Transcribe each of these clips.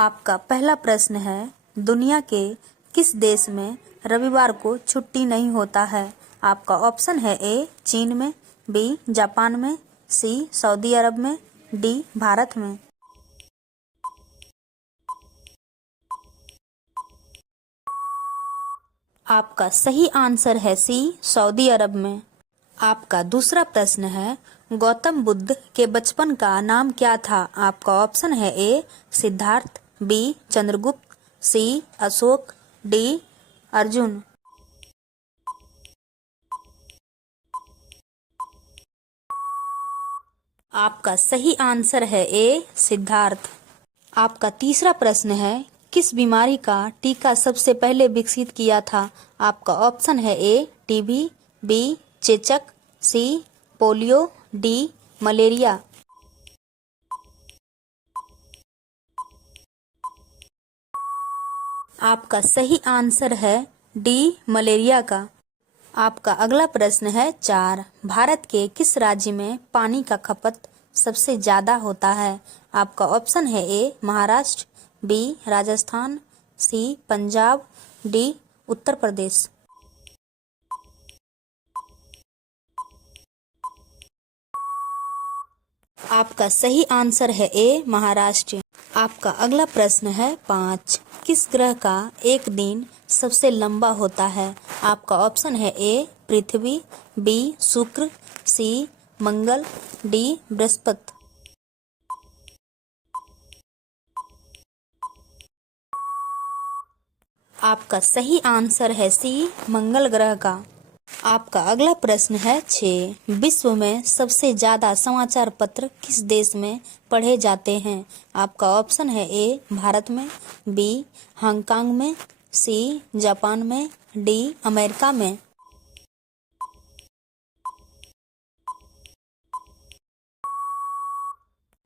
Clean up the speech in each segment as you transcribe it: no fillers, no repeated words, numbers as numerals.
आपका पहला प्रश्न है, दुनिया के किस देश में रविवार को छुट्टी नहीं होता है? आपका ऑप्शन है ए चीन में, बी जापान में, सी सऊदी अरब में, डी भारत में। आपका सही आंसर है सी सऊदी अरब में। आपका दूसरा प्रश्न है, गौतम बुद्ध के बचपन का नाम क्या था? आपका ऑप्शन है ए सिद्धार्थ, बी चंद्रगुप्त, सी अशोक, डी अर्जुन। आपका सही आंसर है ए सिद्धार्थ। आपका तीसरा प्रश्न है, किस बीमारी का टीका सबसे पहले विकसित किया था? आपका ऑप्शन है ए टीबी, बी चेचक, सी पोलियो, डी मलेरिया। आपका सही आंसर है डी मलेरिया का। आपका अगला प्रश्न है 4, भारत के किस राज्य में पानी का खपत सबसे ज्यादा होता है? आपका ऑप्शन है ए महाराष्ट्र, बी राजस्थान, सी पंजाब, डी उत्तर प्रदेश। आपका सही आंसर है ए महाराष्ट्र। आपका अगला प्रश्न है 5, किस ग्रह का एक दिन सबसे लंबा होता है? आपका ऑप्शन है ए पृथ्वी, बी शुक्र, सी मंगल, डी बृहस्पति। आपका सही आंसर है सी मंगल ग्रह का। आपका अगला प्रश्न है 6, विश्व में सबसे ज्यादा समाचार पत्र किस देश में पढ़े जाते हैं? आपका ऑप्शन है ए भारत में, बी हांगकांग में, सी जापान में, डी अमेरिका में।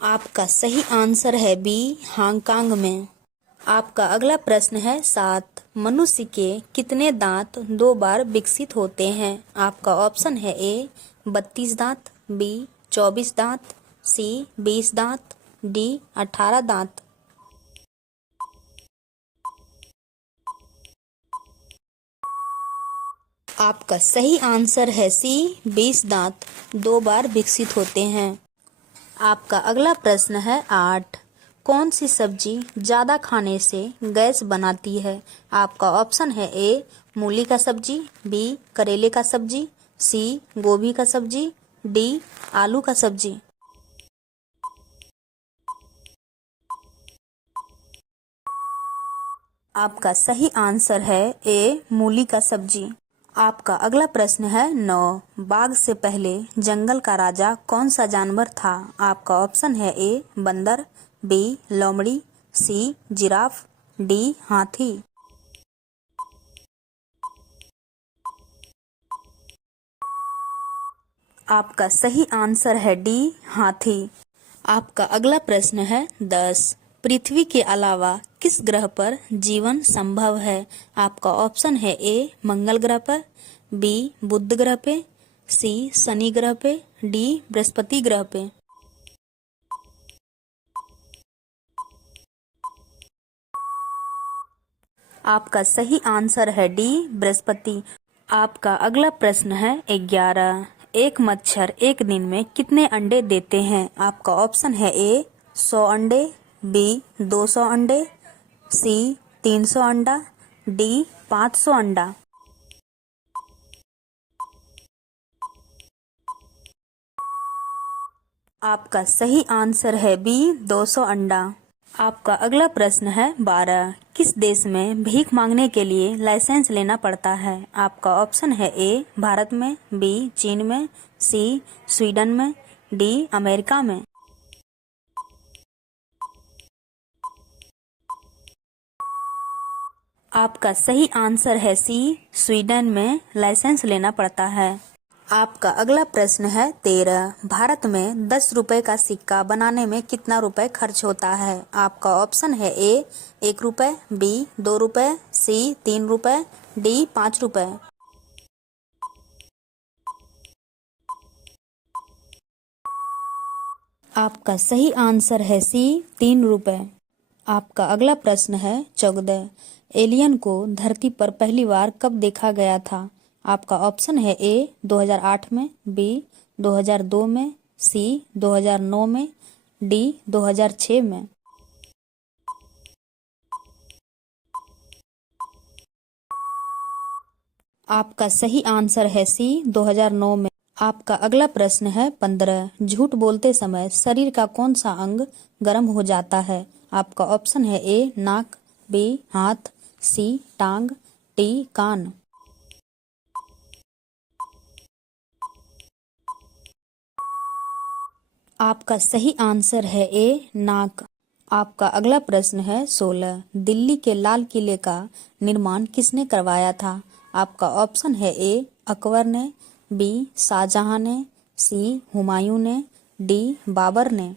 आपका सही आंसर है बी हांगकांग में। आपका अगला प्रश्न है 7, मनुष्य के कितने दांत 2 बार विकसित होते हैं? आपका ऑप्शन है ए 32 दांत, बी 24 दांत, सी 20 दांत, डी 18 दांत। आपका सही आंसर है सी 20 दांत 2 बार विकसित होते हैं। आपका अगला प्रश्न है 8, कौन सी सब्जी ज्यादा खाने से गैस बनाती है? आपका ऑप्शन है ए मूली का सब्जी, बी करेले का सब्जी, सी गोभी का सब्जी, डी आलू का सब्जी। आपका सही आंसर है ए मूली का सब्जी। आपका अगला प्रश्न है 9, बाघ से पहले जंगल का राजा कौन सा जानवर था? आपका ऑप्शन है ए बंदर, बी लोमड़ी, सी जिराफ, डी हाथी। आपका सही आंसर है डी हाथी। आपका अगला प्रश्न है 10, पृथ्वी के अलावा किस ग्रह पर जीवन संभव है? आपका ऑप्शन है ए मंगल ग्रह पर, बी बुध ग्रह पे, सी शनि ग्रह पे, डी बृहस्पति ग्रह पे। आपका सही आंसर है डी बृहस्पति। आपका अगला प्रश्न है 11, एक मच्छर एक दिन में कितने अंडे देते हैं? आपका ऑप्शन है ए 100 अंडे, बी 200 अंडे, सी 300 अंडा, डी 500 अंडा। आपका सही आंसर है बी 200 अंडा। आपका अगला प्रश्न है 12, किस देश में भीख मांगने के लिए लाइसेंस लेना पड़ता है? आपका ऑप्शन है ए भारत में, बी चीन में, सी स्वीडन में, डी अमेरिका में। आपका सही आंसर है सी स्वीडन में लाइसेंस लेना पड़ता है। आपका अगला प्रश्न है 13, भारत में 10 रुपए का सिक्का बनाने में कितना रुपए खर्च होता है? आपका ऑप्शन है ए 1 रुपए, बी 2 रुपए, सी 3 रुपए, डी 5 रुपए। आपका सही आंसर है सी 3 रुपए। आपका अगला प्रश्न है 14। एलियन को धरती पर पहली बार कब देखा गया था? आपका ऑप्शन है ए 2008 में, बी 2002 में, सी 2009 में, डी 2006 में। आपका सही आंसर है सी 2009 में। आपका अगला प्रश्न है 15। झूठ बोलते समय शरीर का कौन सा अंग गर्म हो जाता है? आपका ऑप्शन है ए नाक, बी हाथ, सी टांग, डी कान। आपका सही आंसर है ए नाक। आपका अगला प्रश्न है 16। दिल्ली के लाल किले का निर्माण किसने करवाया था? आपका ऑप्शन है ए अकबर ने, बी शाहजहां ने, सी हुमायूं ने, डी बाबर ने।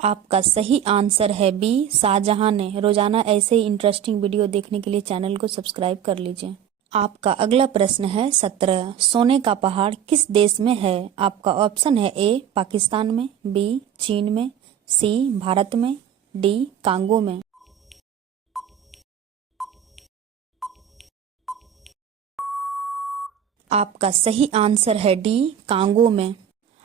आपका सही आंसर है बी शाहजहां ने। रोजाना ऐसे ही इंटरेस्टिंग वीडियो देखने के लिए चैनल को सब्सक्राइब कर लीजिए। आपका अगला प्रश्न है 17। सोने का पहाड़ किस देश में है? आपका ऑप्शन है ए पाकिस्तान में, बी चीन में, सी भारत में, डी कांगो में। आपका सही आंसर है डी कांगो में।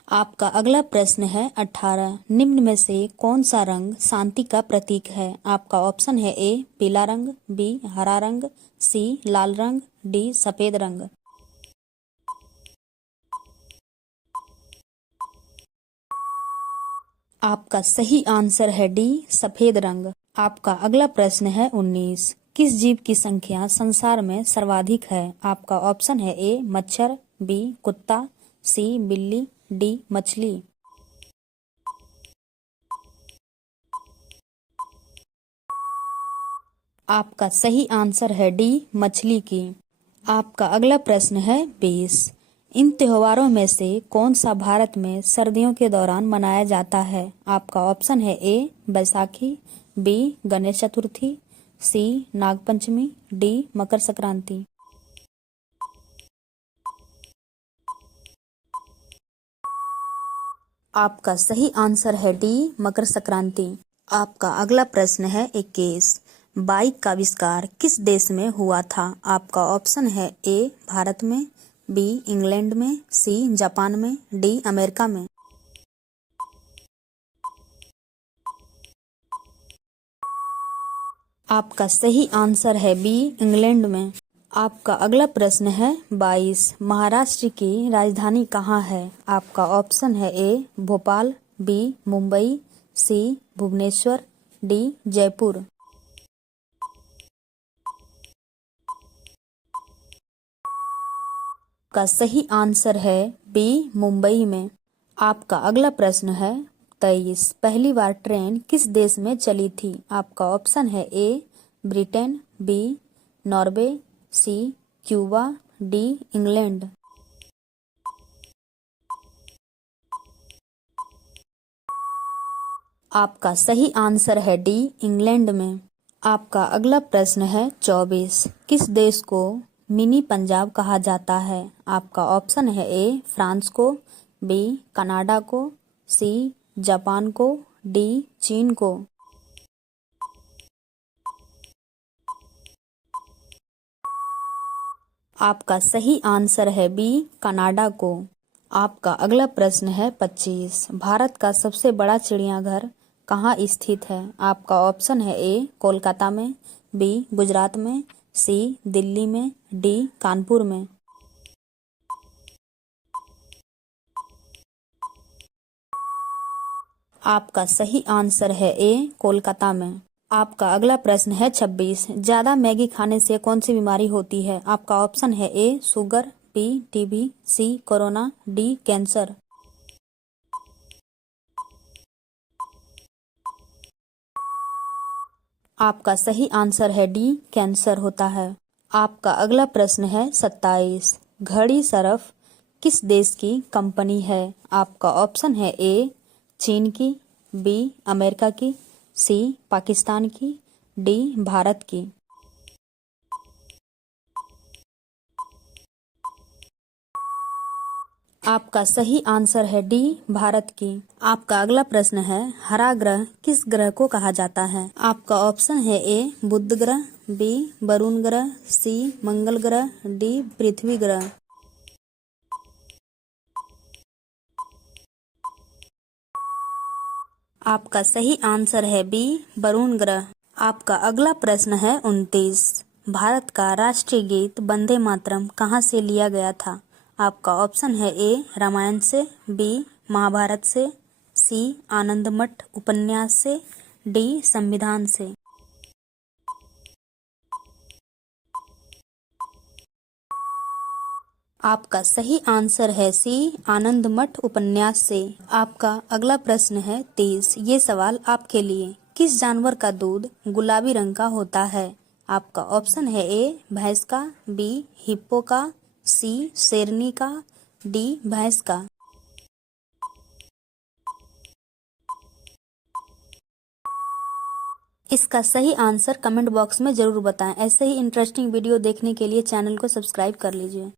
आपका अगला प्रश्न है 18। निम्न में से कौन सा रंग शांति का प्रतीक है? आपका ऑप्शन है ए पीला रंग, बी हरा रंग, सी लाल रंग, डी सफेद रंग। आपका सही आंसर है डी सफेद रंग। आपका अगला प्रश्न है 19। किस जीव की संख्या संसार में सर्वाधिक है? आपका ऑप्शन है ए मच्छर, बी कुत्ता, सी बिल्ली, डी मछली। आपका सही आंसर है डी मछली की। आपका अगला प्रश्न है 20। इन त्योहारों में से कौन सा भारत में सर्दियों के दौरान मनाया जाता है? आपका ऑप्शन है ए बैसाखी, बी गणेश चतुर्थी, सी नागपंचमी, डी मकर संक्रांति। आपका सही आंसर है डी मकर संक्रांति। आपका अगला प्रश्न है 21। बाइक का आविष्कार किस देश में हुआ था? आपका ऑप्शन है ए भारत में, बी इंग्लैंड में, सी जापान में, डी अमेरिका में। आपका सही आंसर है बी इंग्लैंड में। आपका अगला प्रश्न है 22। महाराष्ट्र की राजधानी कहाँ है? आपका ऑप्शन है ए भोपाल, बी मुंबई, सी भुवनेश्वर, डी जयपुर। का सही आंसर है बी मुंबई में। आपका अगला प्रश्न है 23। पहली बार ट्रेन किस देश में चली थी? आपका ऑप्शन है ए ब्रिटेन, बी नॉर्वे, सी क्यूबा, डी इंग्लैंड। आपका सही आंसर है डी इंग्लैंड में। आपका अगला प्रश्न है 24। किस देश को मिनी पंजाब कहा जाता है? आपका ऑप्शन है ए फ्रांस को, बी कनाडा को, सी जापान को, डी चीन को। आपका सही आंसर है बी कनाडा को। आपका अगला प्रश्न है 25। भारत का सबसे बड़ा चिड़ियाघर कहाँ स्थित है? आपका ऑप्शन है ए कोलकाता में, बी गुजरात में, सी दिल्ली में, डी कानपुर में। आपका सही आंसर है ए कोलकाता में। आपका अगला प्रश्न है 26। ज्यादा मैगी खाने से कौन सी बीमारी होती है? आपका ऑप्शन है A sugar, B TB, C corona, D cancer. आपका सही आंसर है डी कैंसर होता है। आपका अगला प्रश्न है 27। घड़ी सर्फ किस देश की कंपनी है? आपका ऑप्शन है ए चीन की, बी अमेरिका की, सी पाकिस्तान की, डी भारत की। आपका सही आंसर है डी, भारत की। आपका अगला प्रश्न है, हरा ग्रह किस ग्रह को कहा जाता है? आपका ऑप्शन है ए बुध ग्रह, बी वरुण ग्रह, सी मंगल ग्रह, डी पृथ्वी ग्रह। आपका सही आंसर है बी वरुण ग्रह। आपका अगला प्रश्न है 29। भारत का राष्ट्रीय गीत वंदे मातरम कहाँ से लिया गया था? आपका ऑप्शन है ए रामायण से, बी महाभारत से, सी आनंद मठ उपन्यास से, डी संविधान से। आपका सही आंसर है सी आनंद मठ उपन्यास से। आपका अगला प्रश्न है 30। ये सवाल आपके लिए, किस जानवर का दूध गुलाबी रंग का होता है? आपका ऑप्शन है ए भैंस का, बी हिप्पो का, सी शेरनी का, डी भैंस का। इसका सही आंसर कमेंट बॉक्स में जरूर बताएं। ऐसे ही इंटरेस्टिंग वीडियो देखने के लिए चैनल को सब्सक्राइब कर लीजिए।